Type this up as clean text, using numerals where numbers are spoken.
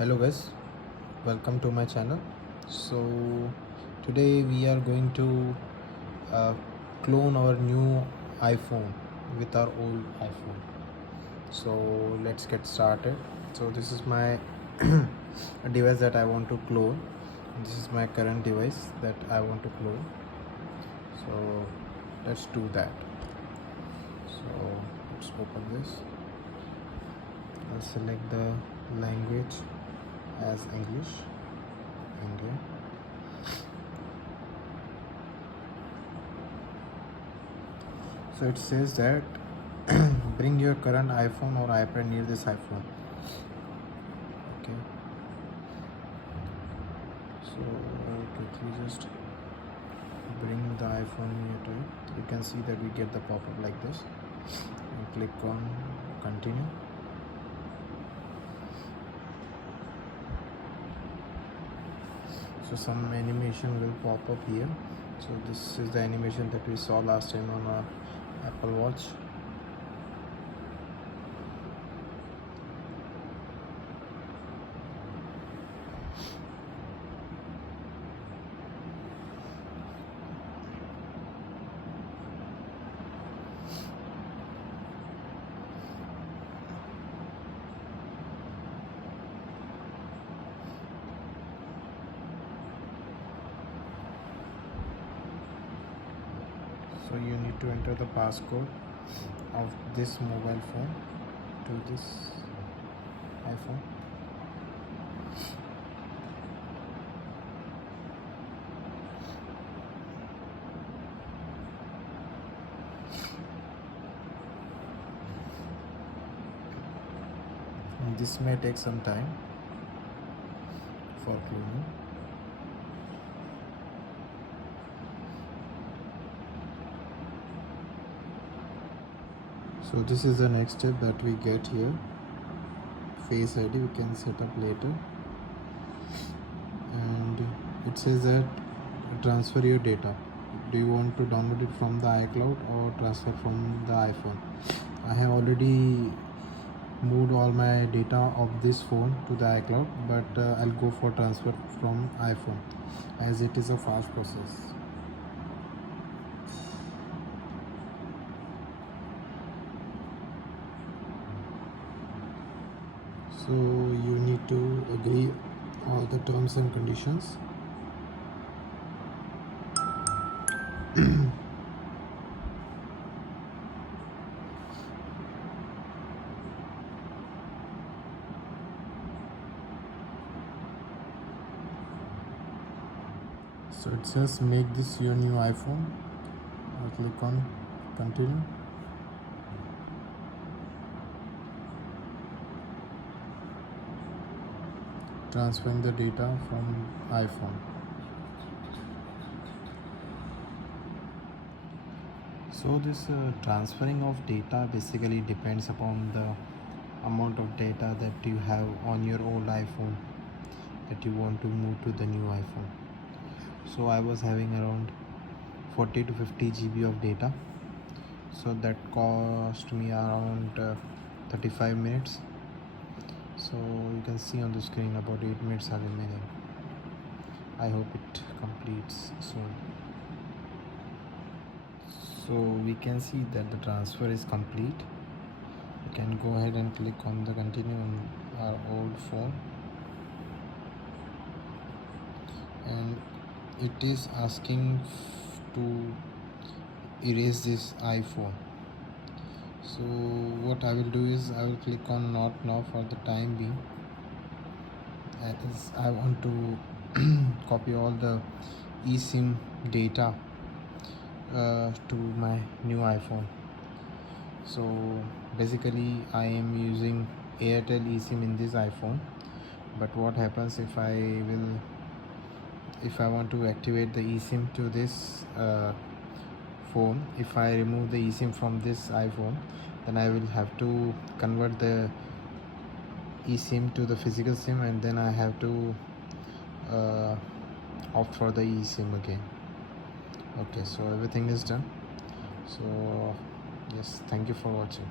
Hello guys, welcome to my channel. So today we are going to uh, clone our new iPhone with our old iPhone. So let's get started. So this is my device that I want to clone. This is my current device that I want to clone. So let's do that. So let's open this. I'll select the language as English, India. So it says that bring your current iPhone or iPad near this iPhone. Okay. So quickly just bring the iPhone near to it. You can see that we get the pop-up like this. And click on continue. So some animation will pop up here. So this is the animation that we saw last time on our Apple Watch. So you need to enter the passcode of this mobile phone to this iPhone. And this may take some time for cloning. So this is the next step that we get here. Face ID we can set up later, and it says that transfer your data. Do you want to download it from the iCloud or transfer from the iPhone? I have already moved all my data of this phone to the iCloud, but I'll go for transfer from iPhone as it is a fast process. So you need to agree all the terms and conditions. So it says make this your new iPhone. I'll click on continue. Transferring the data from iPhone. So this transferring of data basically depends upon the amount of data that you have on your old iPhone that you want to move to the new iPhone. So I was having around 40 to 50 GB of data, so that cost me around 35 minutes. So you can see on the screen about 8 minutes are remaining. I hope it completes soon. So we can see that the transfer is complete. You can go ahead and click on the continue on our old phone, and it is asking to erase this iPhone. So what I will do is I will click on not now for the time being, as I want to copy all the eSIM data to my new iPhone. So basically I am using Airtel eSIM in this iPhone, but what happens if I want to activate the eSIM to this phone? If I remove the eSIM from this iPhone, then I will have to convert the eSIM to the physical SIM, and then I have to opt for the eSIM again. Okay, so everything is done. So yes, thank you for watching.